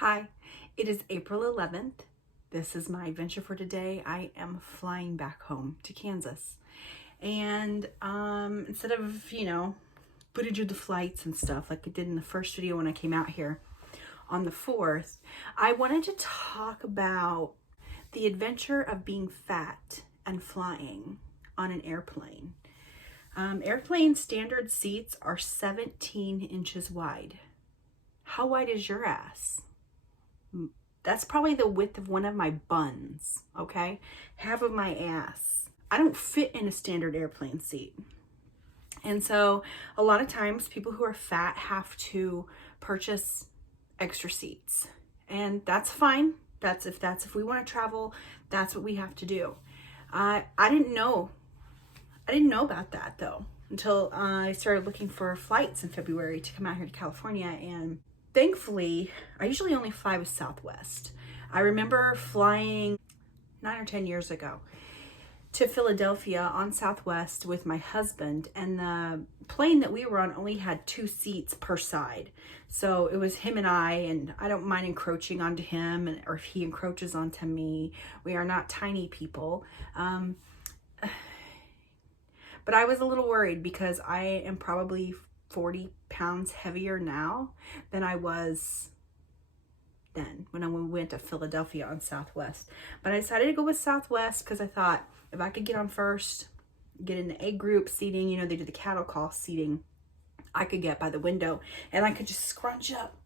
Hi, it is April 11th. This is my adventure for today. I am flying back home to Kansas. And instead of, footage of the flights and stuff like I did in the first video when I came out here on the 4th, I wanted to talk about the adventure of being fat and flying on an airplane. Airplane standard seats are 17 inches wide. How wide is your ass? That's probably the width of one of my buns, okay? Half of my ass. I don't fit in a standard airplane seat. And so a lot of times people who are fat have to purchase extra seats. And that's fine. If we want to travel, that's what we have to do. I didn't know about that though until I started looking for flights in February to come out here to California. And thankfully, I usually only fly with Southwest. I remember flying 9 or 10 years ago to Philadelphia on Southwest with my husband, and the plane that we were on only had 2 seats per side. So it was him and I don't mind encroaching onto him, or if he encroaches onto me. We are not tiny people. But I was a little worried because I am probably 40 pounds heavier now than I was then when we went to Philadelphia on Southwest. But I decided to go with Southwest because I thought if I could get on first, get in the A group seating, they do the cattle call seating, I could get by the window and I could just scrunch up.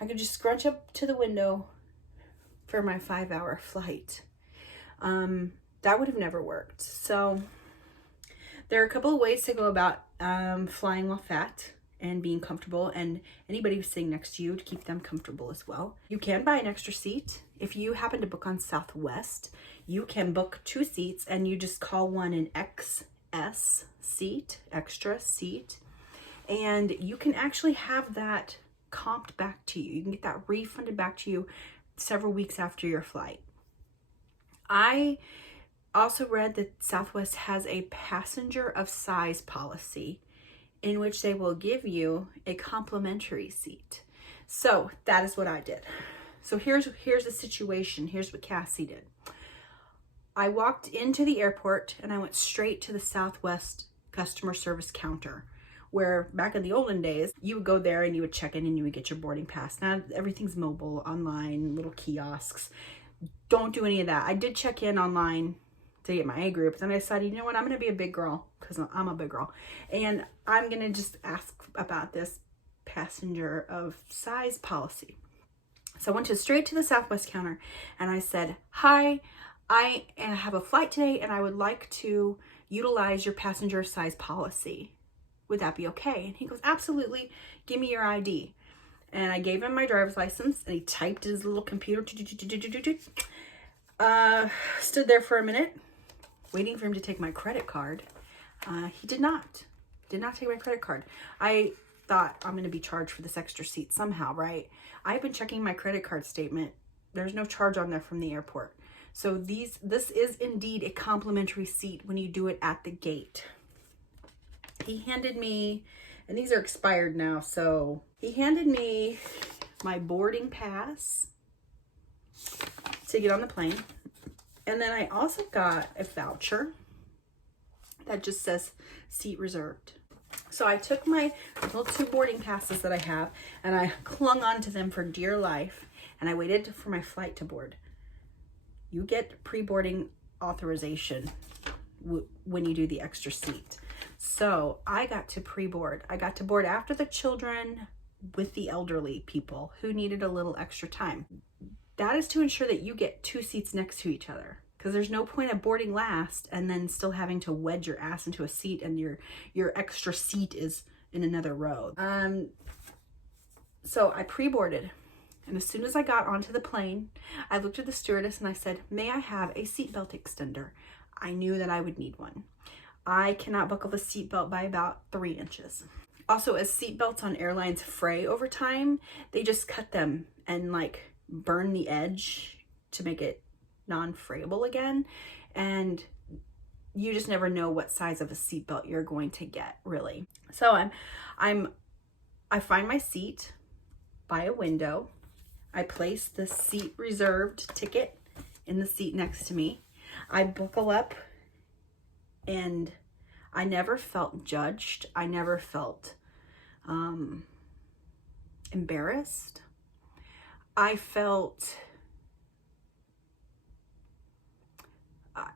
I could just scrunch up to the window for my 5-hour flight. That would have never worked. So there are a couple of ways to go about flying while fat and being comfortable, and anybody who's sitting next to you, to keep them comfortable as well. You can buy an extra seat. If you happen to book on Southwest, you can book 2 seats and you just call one an XS seat, extra seat, and you can actually have that comped back to you. You can get that refunded back to you several weeks after your flight. I also read that Southwest has a passenger of size policy in which they will give you a complimentary seat. So that is what I did. So here's the situation. Here's what Cassie did. I walked into the airport and I went straight to the Southwest customer service counter, where back in the olden days, you would go there and you would check in and you would get your boarding pass. Now everything's mobile, online, little kiosks. Don't do any of that. I did check in online to get my A group. Then I decided, you know what, I'm going to be a big girl because I'm a big girl. And I'm going to just ask about this passenger of size policy. So I went straight to the Southwest counter and I said, hi, I have a flight today and I would like to utilize your passenger of size policy. Would that be okay? And he goes, absolutely. Give me your ID. And I gave him my driver's license and he typed his little computer. Stood there for a minute, waiting for him to take my credit card. He did not take my credit card. I thought, I'm going to be charged for this extra seat somehow, right? I've been checking my credit card statement. There's no charge on there from the airport. So this is indeed a complimentary seat when you do it at the gate. He handed me, and these are expired now, so he handed me my boarding pass to get on the plane. And then I also got a voucher that just says seat reserved. So I took my little 2 boarding passes that I have and I clung onto them for dear life and I waited for my flight to board. You get pre-boarding authorization when you do the extra seat. So I got to pre-board. I got to board after the children with the elderly people who needed a little extra time. That is to ensure that you get 2 seats next to each other, because there's no point of boarding last and then still having to wedge your ass into a seat and your extra seat is in another row. So I pre-boarded, and as soon as I got onto the plane, I looked at the stewardess and I said, may I have a seatbelt extender? I knew that I would need one. I cannot buckle the seatbelt by about 3 inches. Also, as seatbelts on airlines fray over time, they just cut them and burn the edge to make it non-frayable again, and you just never know what size of a seatbelt you're going to get, really. So I find my seat by a window. I place the seat reserved ticket in the seat next to me. I buckle up, and I never felt judged. I never felt embarrassed. I felt,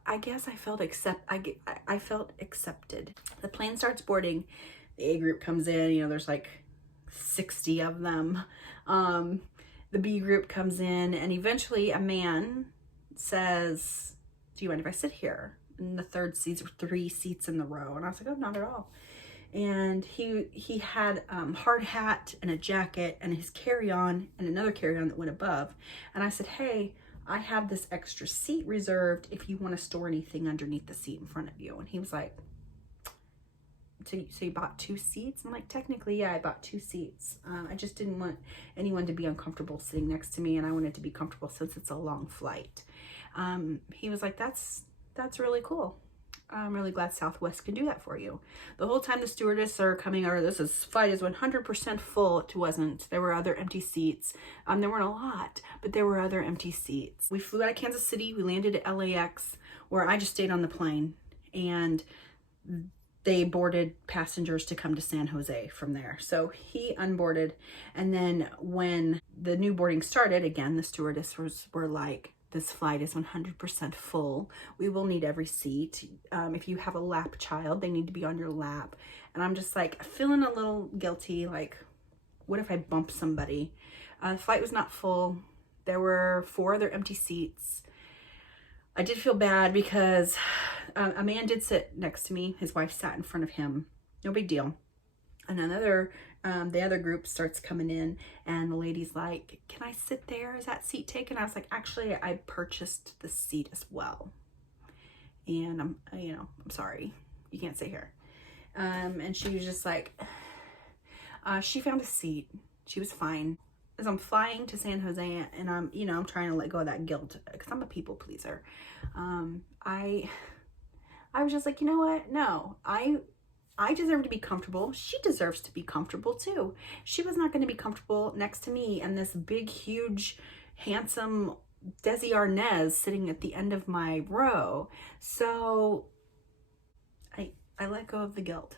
I guess I felt I felt accepted. The plane starts boarding. The A group comes in. You know, there's like 60 of them. The B group comes in, and eventually a man says, "Do you mind if I sit here?" And the third seats were 3 seats in the row, and I was like, "Oh, not at all." And he had hard hat and a jacket and his carry-on and another carry-on that went above. And I said, "Hey, I have this extra seat reserved if you want to store anything underneath the seat in front of you." And he was like, so you bought 2 seats? I'm like, technically, yeah, I bought 2 seats. I just didn't want anyone to be uncomfortable sitting next to me, and I wanted to be comfortable since it's a long flight. He was like, that's really cool. I'm really glad Southwest can do that for you. The whole time the stewardess are coming over, flight is 100% full. It wasn't. There were other empty seats. There weren't a lot, but there were other empty seats. We flew out of Kansas City. We landed at LAX, where I just stayed on the plane, and they boarded passengers to come to San Jose from there. So he unboarded, and then when the new boarding started, again, the stewardesses were like, "This flight is 100% full. We will need every seat. If you have a lap child, they need to be on your lap." And I'm just like feeling a little guilty. Like, what if I bump somebody? The flight was not full. There were 4 other empty seats. I did feel bad because a man did sit next to me. His wife sat in front of him. No big deal. And the other group starts coming in, and the lady's like, "Can I sit there? Is that seat taken?" I was like, "Actually, I purchased the seat as well. And I'm sorry, you can't sit here." And she was just like, she found a seat. She was fine. As I'm flying to San Jose, and I'm trying to let go of that guilt because I'm a people pleaser. I was just like, you know what? No, I deserve to be comfortable. She deserves to be comfortable too. She was not going to be comfortable next to me and this big, huge, handsome Desi Arnaz sitting at the end of my row. So I let go of the guilt.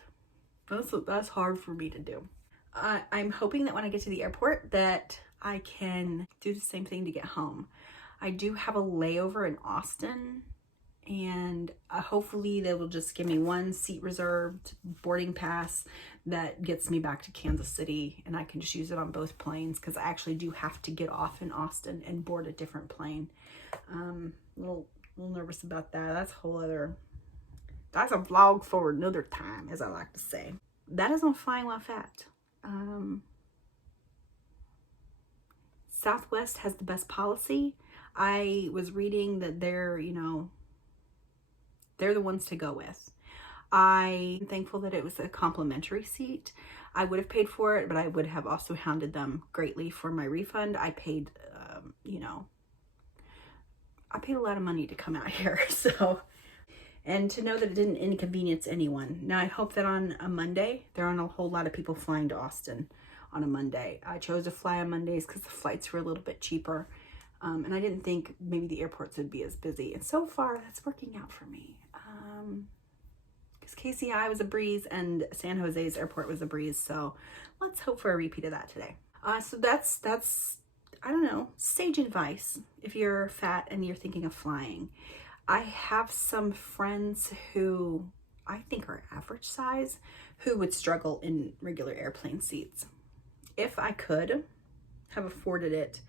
That's hard for me to do. I'm hoping that when I get to the airport that I can do the same thing to get home. I do have a layover in Austin, and hopefully they will just give me 1 seat reserved boarding pass that gets me back to Kansas City, and I can just use it on both planes because I actually do have to get off in Austin and board a different plane. A little nervous about that. That's a vlog for another time, as I like to say. That is on Flying While Fat. Southwest has the best policy. I was reading that they're the ones to go with. I'm thankful that it was a complimentary seat. I would have paid for it, but I would have also hounded them greatly for my refund. I paid, I paid a lot of money to come out here, so. And to know that it didn't inconvenience anyone. Now, I hope that on a Monday, there aren't a whole lot of people flying to Austin on a Monday. I chose to fly on Mondays because the flights were a little bit cheaper. And I didn't think maybe the airports would be as busy. And so far, that's working out for me. Because KCI was a breeze and San Jose's airport was a breeze. So let's hope for a repeat of that today. So that's I don't know, sage advice if you're fat and you're thinking of flying. I have some friends who I think are average size who would struggle in regular airplane seats. If I could have afforded it,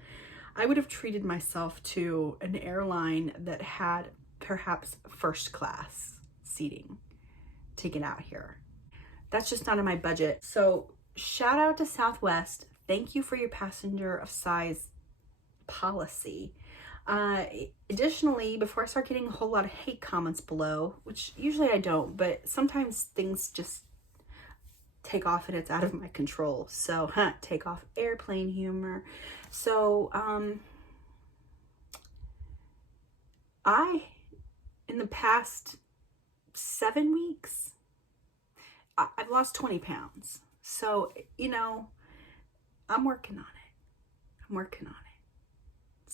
I would have treated myself to an airline that had perhaps first class seating taken out here. That's just not in my budget. So shout out to Southwest. Thank you for your passenger of size policy. Additionally, before I start getting a whole lot of hate comments below, which usually I don't, but sometimes things just take off and it's out of my control. So, take off airplane humor. So, in the past 7 weeks, I've lost 20 pounds. So, I'm working on it.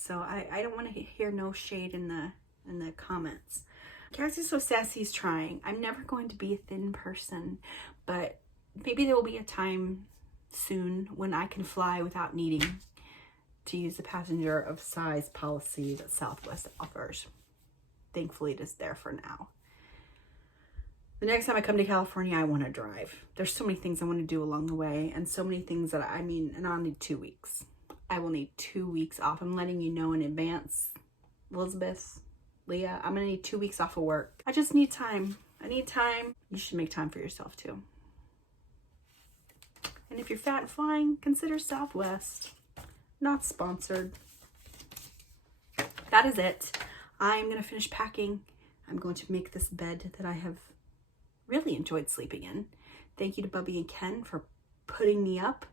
So I don't want to hear no shade in the comments. Cassie So Sassy's trying. I'm never going to be a thin person, but maybe there will be a time soon when I can fly without needing to use the passenger of size policy that Southwest offers. Thankfully, it is there for now. The next time I come to California, I want to drive. There's so many things I want to do along the way, and so many things that and I'll need 2 weeks. I will need 2 weeks off. I'm letting you know in advance, Elizabeth, Leah, I'm gonna need 2 weeks off of work. I just need time. I need time. You should make time for yourself too. And if you're fat and flying, consider Southwest. Not sponsored. That is it. I'm gonna finish packing. I'm going to make this bed that I have really enjoyed sleeping in. Thank you to Bubby and Ken for putting me up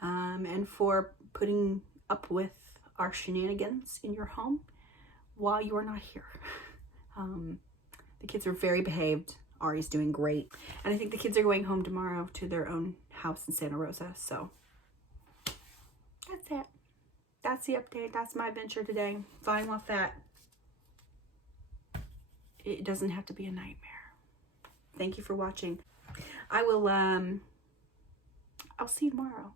and for putting up with our shenanigans in your home while you are not here. The kids are very behaved. Ari's doing great. And I think the kids are going home tomorrow to their own house in Santa Rosa. So that's it. That's the update. That's my adventure today. Flying while fat. It doesn't have to be a nightmare. Thank you for watching. I'll see you tomorrow.